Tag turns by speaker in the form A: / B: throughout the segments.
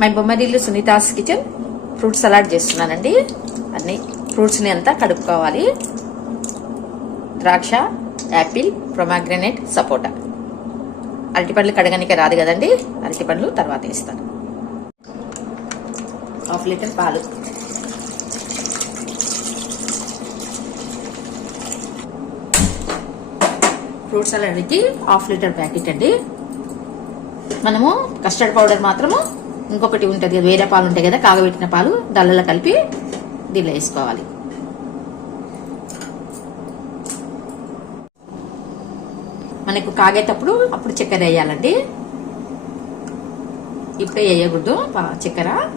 A: My Bommarillu Sunitha's kitchen. Fruit salad చేస్తున్నానండి. అన్ని ఫ్రూట్స్ని అంతా కడుక్కోవాలి. ద్రాక్ష యాపిల్ ప్రొమాగ్రనేట్ సపోటా. అరటిపండ్లు కడగనికే రాదు కదండి. అరటిపండ్లు తర్వాత ఇస్తాను హాఫ్ లీటర్ పాలు. ఫ్రూట్ సలాడ్కి హాఫ్ లీటర్ ప్యాకెట్ అండి. మనము కస్టర్డ్ పౌడర్ మాత్రము ఇంకొకటి ఉంటుంది కదా వేరే పాలు ఉంటాయి కదా కాగబెట్టిన పాలు దళ్ళలో కలిపి దీనిలో వేసుకోవాలి. మనకు కాగేటప్పుడు అప్పుడు చక్కెర వేయాలండి. ఇప్పుడే వేయకూడదు పా- చక్కెర.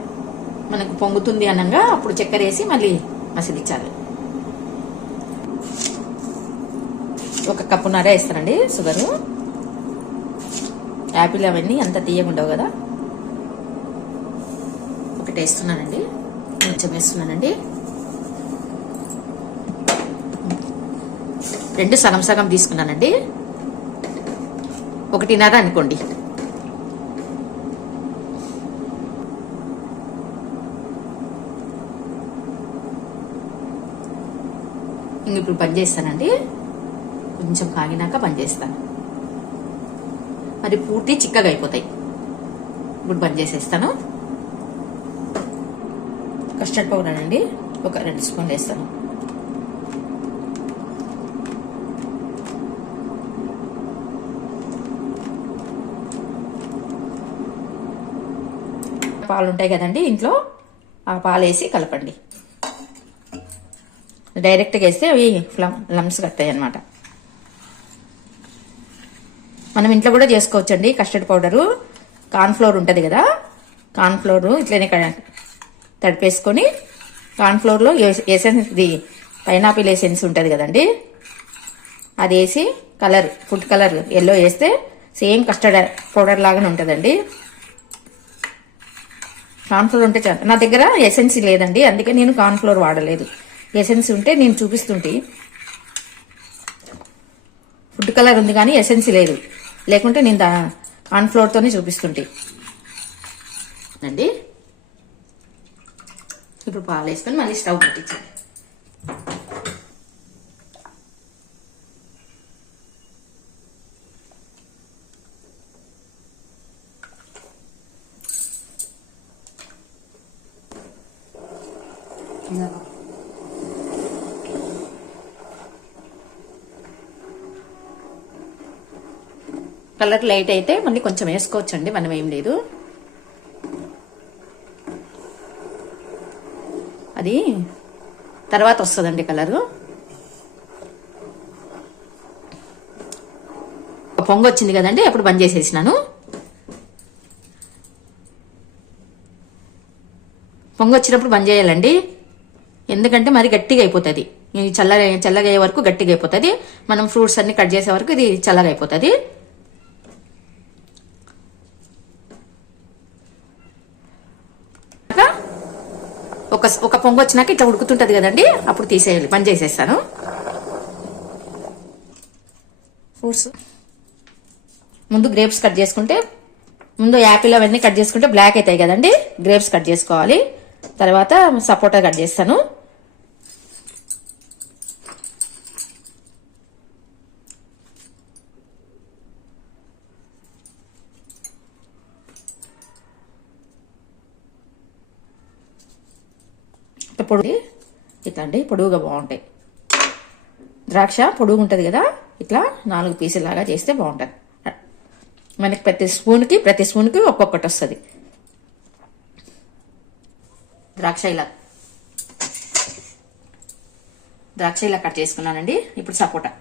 A: మనకు పొంగుతుంది అనగా అప్పుడు చక్కెర వేసి మళ్ళీ మసిలిచ్చాలి ఒక కప్పున్నర వేస్తానండి షుగరు. యాపిల్ అవన్నీ అంత తీయకుండవు కదా. ఒకటి వేస్తున్నానండి. కొంచెం వేస్తున్నానండి. రెండు సగం సగం తీసుకున్నానండి. ఒకటిన్నర అనుకోండి. ఇప్పుడు బంద్ చేస్తానండి. కొంచెం కాగినాక బంద్ చేస్తాను. మరి పూర్తి చిక్కగా అయిపోతాయి. ఇప్పుడు బంద్ చేసేస్తాను. కస్టర్డ్ పౌడర్ అండి. ఒక రెండు స్పూన్లు వేస్తాను. పాలు ఉంటాయి కదండి ఇంట్లో. ఆ పాలు వేసి కలపండి డైరెక్ట్గా వేస్తే అవి ఫ్లమ్ లమ్స్ కట్టాయి అనమాట మనం ఇంట్లో కూడా చేసుకోవచ్చండి కస్టర్డ్ పౌడరు. కార్న్ఫ్లోర్ ఉంటుంది కదా. కార్న్ఫ్లోరు ఇట్లనే తడిపేసుకొని కార్న్ఫ్లోర్లో ఎసెన్స్ ఇది పైనాపిల్ ఎసెన్స్ ఉంటుంది కదండి. అది వేసి కలర్ ఫుడ్ కలర్ ఎల్లో వేస్తే సేమ్ కస్టర్డ్ పౌడర్ లాగానే ఉంటుందండి. కార్న్ఫ్లోర్ ఉంటే చాలా. నా దగ్గర ఎసెన్స్ లేదండి. అందుకే నేను కార్న్ఫ్లోర్ వాడలేదు. ఎసెన్స్ ఉంటే నేను చూపిస్తుంటే. ఫుడ్ కలర్ ఉంది కానీ ఎసెన్స్ లేదు. లేకుంటే నేను దా కార్న్ఫ్లోర్తోనే చూపిస్తుంటే. అండి. ఇప్పుడు పాలు వేసుకొని మళ్ళీ స్టవ్ పెట్టించాలి కలర్ లైట్ అయితే మళ్ళీ కొంచెం వేసుకోవచ్చండి మనం ఏం లేదు. అది తర్వాత వస్తుందండి కలరు. పొంగ పొంగు వచ్చింది కదండి అప్పుడు బంద్ చేసేసినాను. పొంగు వచ్చినప్పుడు బంద్ చేయాలండి. ఎందుకంటే మరి గట్టిగా అయిపోతుంది. చల్లగా చల్లగా అయ్యే వరకు గట్టిగా అయిపోతుంది. మనం ఫ్రూట్స్ అన్ని కట్ చేసే వరకు ఇది చల్లగా అయిపోతుంది. ఒక పొంగు వచ్చినాక ఇట్లా ఉడుకుతుంటది కదండి అప్పుడు తీసేయాలి. పని చేసేస్తాను. ఫ్రూట్స్ ముందు గ్రేప్స్ కట్ చేసుకుంటే ముందు యాపిల్ అవన్నీ కట్ చేసుకుంటే బ్లాక్ అవుతాయి కదండి. గ్రేప్స్ కట్ చేసుకోవాలి. తర్వాత సపోటా కట్ చేస్తాను. పొడి పొడుగు ఇట్లా అండి పొడుగుగా బాగుంటాయి. ద్రాక్ష పొడుగు ఉంటుంది కదా ఇట్లా నాలుగు పీసులు లాగా చేస్తే బాగుంటుంది. మనకి ప్రతి స్పూన్కి ప్రతి స్పూన్కి ఒక్కొక్కటి వస్తుంది. ద్రాక్ష ఇలా. ద్రాక్ష ఇలా కట్ చేసుకున్నానండి. ఇప్పుడు సపోటా.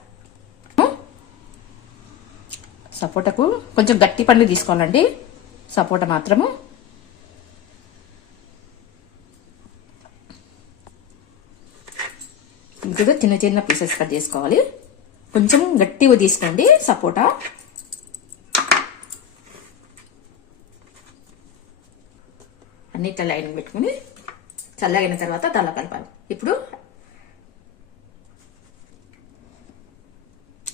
A: సపోటాకు కొంచెం గట్టి పండ్లు తీసుకోవాలండి. సపోటా మాత్రము. కూడా చిన్న చిన్న పీసెస్ కట్ చేసుకోవాలి. కొంచెం గట్టిగా తీసుకోండి సపోటా. అన్నిట్లా లైన్ పెట్టుకుని చల్లగిన తర్వాత తల కలపాలి. ఇప్పుడు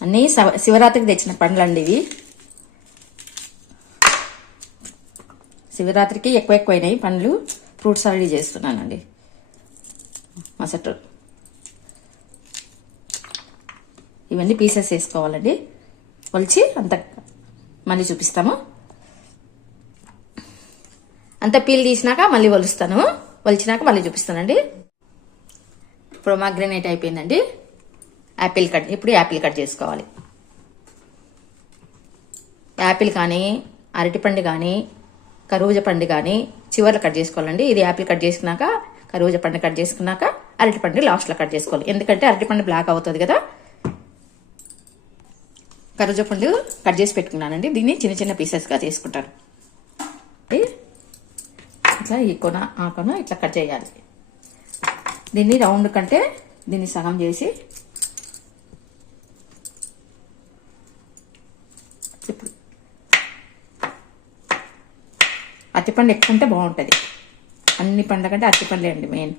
A: అన్నీ శివరాత్రికి తెచ్చిన పండ్లండి ఇవి. శివరాత్రికి ఎక్కువ ఎక్కువైనాయి పండ్లు. ఫ్రూట్స్ సాలరీ చేస్తున్నానండి. మసటూరు ఇవన్నీ పీసెస్ వేసుకోవాలండి. కొలిచి అంత మళ్ళీ చూపిస్తాము. అంత పీల్ తీసినాక మళ్ళీ వలుస్తాను వలిచినాక మళ్ళీ చూపిస్తానండి. ఇప్పుడు మాగ్రనేట్ అయిపోయిందండి. యాపిల్ కట్ ఇప్పుడు యాపిల్ కట్ చేసుకోవాలి. యాపిల్ కానీ అరటిపండు కానీ కరువుజ పండు కానీ చివర్లో కట్ చేసుకోవాలండి. ఇది యాపిల్ కట్ చేసుకున్నాక కరువుజ పండు కట్ చేసుకున్నాక అరటిపండు లాస్ట్లో కట్ చేసుకోవాలి. ఎందుకంటే అరటిపండు బ్లాక్ అవుతుంది కదా. కరువుజ కట్ చేసి పెట్టుకున్నానండి. దీన్ని చిన్న చిన్న పీసెస్గా చేసుకుంటాను. ఇట్లా ఈ కొన ఆ కొన ఇట్లా కట్ చేయాలి. దీన్ని రౌండ్ కంటే దీన్ని సగం చేసి ఇప్పుడు అరటిపండు ఎక్కువ ఉంటే బాగుంటుంది. అన్ని పండ్ల కంటే అరటిపండ్లే అండి మెయిన్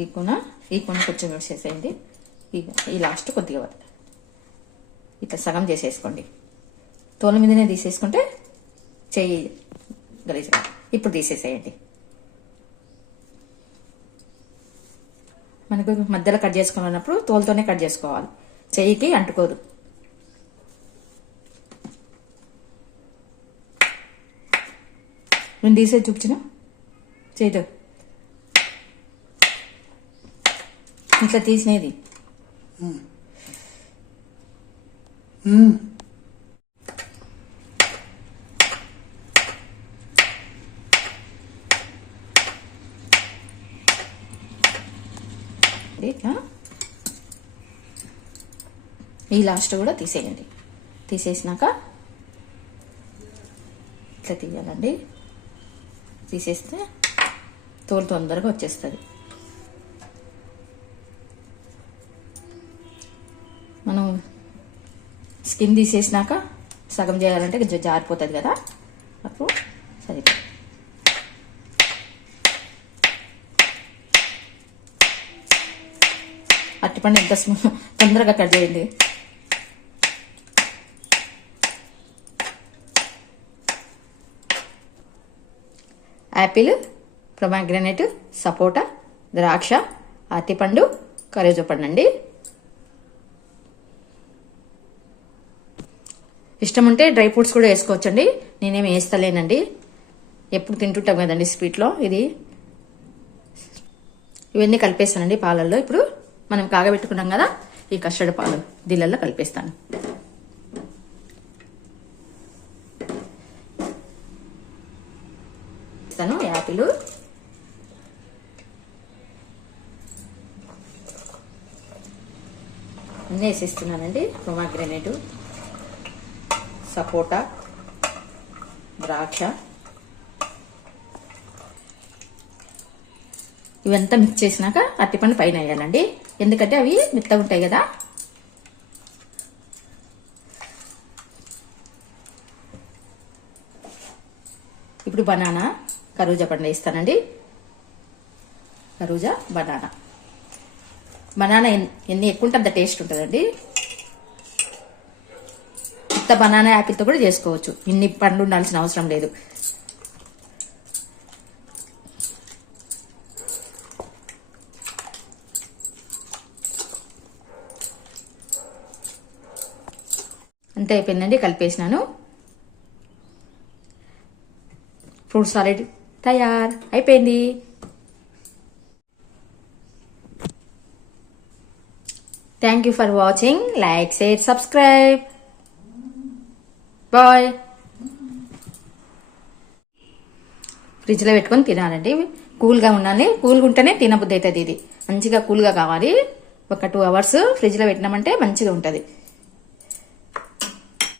A: ఈ కొన ఈ కొన్ని కొంచెం వేసేసేయండి. ఈ లాస్ట్ కొద్దిగా వద్ద. ఇట్లా సగం చేసేసుకోండి. తోల మీదనే తీసేసుకుంటే చెయ్యి గలీజ్గా ఇప్పుడు తీసేసేయండి. మనకు మధ్యలో కట్ చేసుకున్నప్పుడు తోలుతోనే కట్ చేసుకోవాలి. చెయ్యికి అంటుకోదు. నేను తీసే చూపించిన? చేయదు ఇట్లా తీసినది. ఇట్లా. ఈ లాస్ట్ కూడా తీసేయండి. తీసేసినాక ఇట్లా తీయాలండి. తీసేస్తే తోలు తొందరగా వచ్చేస్తుంది. స్కిన్ తీసేసినాక సగం చేయాలంటే కొంచెం జారిపోతుంది కదా. అప్పుడు సరిపోతుంది అరటిపండు ఎంత తొందరగా కట్ చేయండి. యాపిల్ ప్రొమాగ్రనేట్ సపోటా ద్రాక్ష అరటిపండు కరేజు పండు అండి ఇష్టం ఉంటే డ్రై ఫ్రూట్స్ కూడా వేసుకోవచ్చండి. నేనేమి వేస్తలేనండి. ఎప్పుడు తింటుంటాం కదండి స్వీట్లో ఇది. ఇవన్నీ కలిపేస్తానండి పాలల్లో. ఇప్పుడు మనం కాగబెట్టుకున్నాం కదా ఈ కస్టర్డ్ పాలు దీళ్ళల్లో కలిపేస్తాను. ఇస్తాను యాపిల్. అన్నీ వేసేస్తున్నానండి పొమాగ్రనేటు. సపోటా ద్రాక్ష. ఇవంతా మిక్స్ చేసినాక అరటిపండు పైన వేయాలండి. ఎందుకంటే అవి మెత్తగా ఉంటాయి కదా. ఇప్పుడు బనానా కరూజా పండు వేస్తానండి. కరూజా బనానా. బనానా ఎన్ని ఎక్కువ ఉంటే అంత టేస్ట్ ఉంటుందండి. ఉత్త బనానా యాపిల్తో కూడా చేసుకోవచ్చు. ఇన్ని పండ్లు ఉండాల్సిన అవసరం లేదు. అంతే అయిపోయిందండి కలిపేసినాను. ఫ్రూట్ సాలెడ్ తయార్. అయిపోయింది. Thank you for watching like share subscribe bye. ఫ్రిడ్జ్లో పెట్టుకొని తినాలండి. కూల్గా ఉండాలి. కూల్గా ఉంటేనే తినబుద్ధి అవుతుంది ఇది. మంచిగా కూల్గా కావాలి. ఒక టూ అవర్స్ ఫ్రిడ్జ్లో పెట్టినామంటే మంచిగా ఉంటుంది.